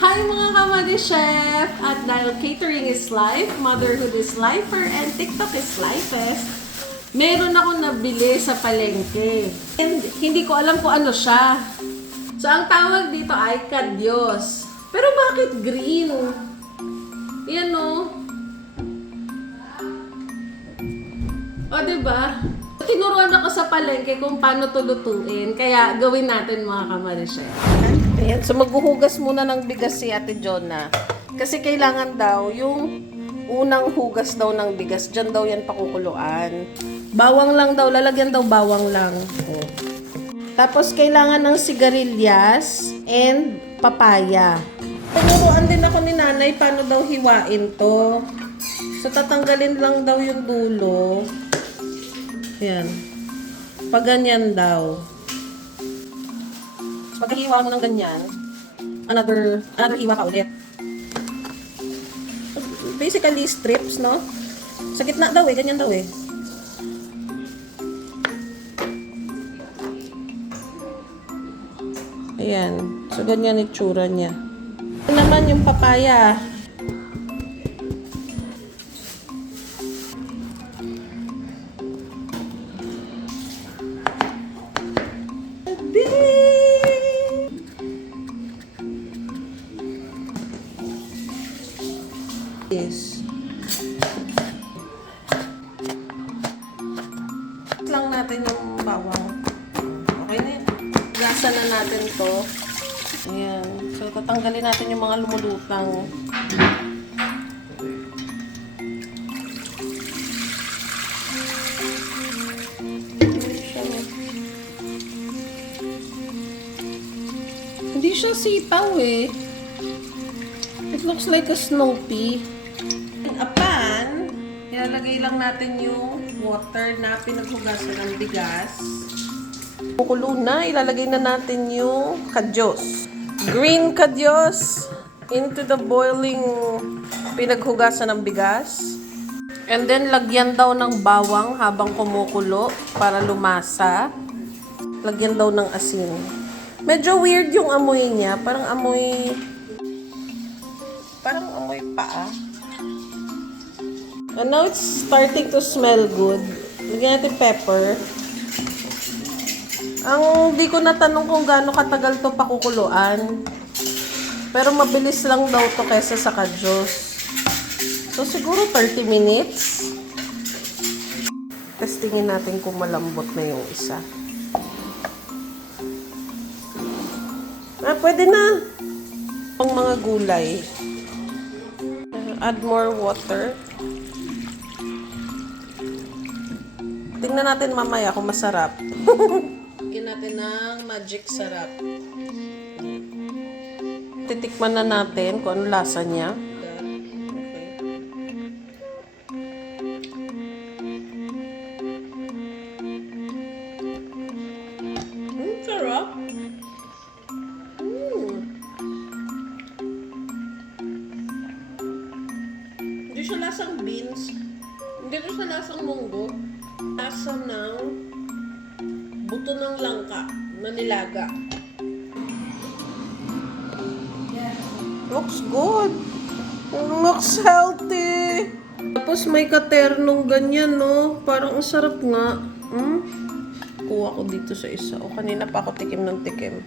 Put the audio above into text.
Hi mga kamadi chef! At dahil catering is life, motherhood is lifer, and TikTok is lifest, meron ako nabili sa palengke. And hindi ko alam kung ano siya. So ang tawag dito ay kadyos. Pero bakit green? Yan o. O diba? Tinuruan ako sa palengke kung paano to lutuin. Kaya gawin natin mga kamadi chef. Ayan, so maghuhugas muna ng bigas si Ate Jonah. Kasi kailangan daw yung unang hugas daw ng bigas. Diyan daw yan pakukuluan. Bawang lang daw, lalagyan daw bawang lang. Oh. Tapos kailangan ng sigarilyas and papaya. Tinuruan din ako ni nanay paano daw hiwain to. So tatanggalin lang daw yung dulo. Ayan. Pag ganyan daw. Pagkahiwa mo ng ganyan, another hiwa pa ulit. Basically, strips, no? Sa gitna daw eh, ganyan daw eh. Ayan. So, ganyan itsura niya. Ito naman yung papaya. Yes. Lang natin yung bawang. Okay na yun. Gasa na natin to. Ayan. So, tatanggalin natin yung mga lumulutang. Hindi siya sitaw eh. It looks like a snow pea. A pan, ilalagay lang natin yung water na pinaghugasan ng bigas. Kukulo na, ilalagay na natin yung kadyos. Green kadyos into the boiling pinaghugasan ng bigas. And then, lagyan daw ng bawang habang kumukulo para lumasa. Lagyan daw ng asin. Medyo weird yung amoy niya. Parang amoy paa. And now it's starting to smell good. Lagyan natin pepper. Ang di ko natanong kung gaano katagal to pakukuluan. Pero mabilis lang daw to kesa sa kadyos. So siguro 30 minutes. Testingin natin kung malambot na yung isa. Pwede na. Pang mga gulay. Add more water. Tingnan natin mamaya kung masarap. Lagyan natin ng magic sarap. Titikman na natin kung ano lasa niya. Okay. Sarap. Hindi siya lasang beans. Hindi rin siya lasang munggo. Lasa ng buto ng langka na nilaga. Looks good. Looks healthy. Tapos may katernong ganyan, no? Parang ang sarap nga. Kuha ko dito sa isa. O kanina pa ako tikim ng tikim.